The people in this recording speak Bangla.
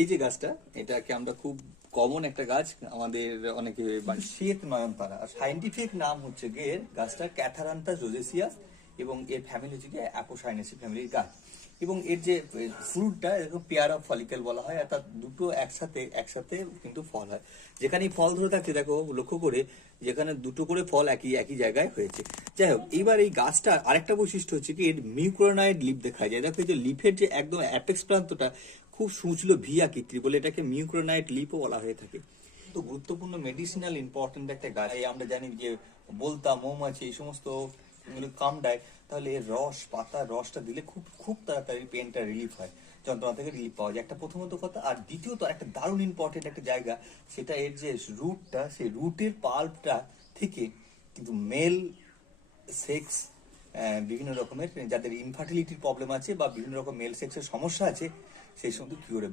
এই যে গাছটা, এটাকে আমরা খুব কমন একটা গাছ, আমাদের অনেকে শ্বেত নয়নতারা, আর সাইন্টিফিক নাম হচ্ছে গিয়ে এর গাছটা ক্যাথারান্থাস রোজেসিয়াস, এবং এর ফ্যামিলি হচ্ছে গিয়ে অ্যাপোসাইনেসি ফ্যামিলির গাছ। এবং এর যে ফ্রুটটা এরকম পেয়ার অফ ফলিকেল বলা হয়, আর তার দুটো একসাথে একসাথে কিন্তু ফল হয়। যেখানে ফল ধরে থাকছে দেখো লক্ষ্য করে, যেখানে দুটো করে ফল একই একই জায়গায় হয়েছে। যাই হোক, এইবার এই গাছটা আরেকটা বৈশিষ্ট্য হচ্ছে কি এর মিউক্রোনাইড লিফ দেখা যায়। দেখো এই যে লিফের যে একদম অ্যাপেক্স প্রান্তটা খুব সুঁচলো ভি আকৃতির, বলে এটাকে মিউক্রোনাইট লিপও বলা হয়ে থাকে। তো গুরুত্বপূর্ণ মেডিসিনাল ইম্পর্টেন্ট একটা গাছ। এই আমরা জানি যে বলতা, মৌমাছি, এই সমস্ত কামড়ায়, তাহলে এর রস, পাতার রসটা দিলে খুব খুব তাড়াতাড়ি পেনটা রিলিফ হয়, যন্ত্রণা থেকে রিলিফ পাওয়া যায়, একটা প্রথমত কথা। আর দ্বিতীয়ত একটা দারুণ ইম্পর্টেন্ট একটা জায়গা, সেটা এর যে রুটটা, সেই রুটের পাল্পটা থেকে কিন্তু মেল সেক্স, বিভিন্ন রকমের যাদের ইনফার্টিলিটির প্রবলেম আছে বা বিভিন্ন রকম মেল সেক্সের সমস্যা আছে, সেই সমস্ত কিউরেবল।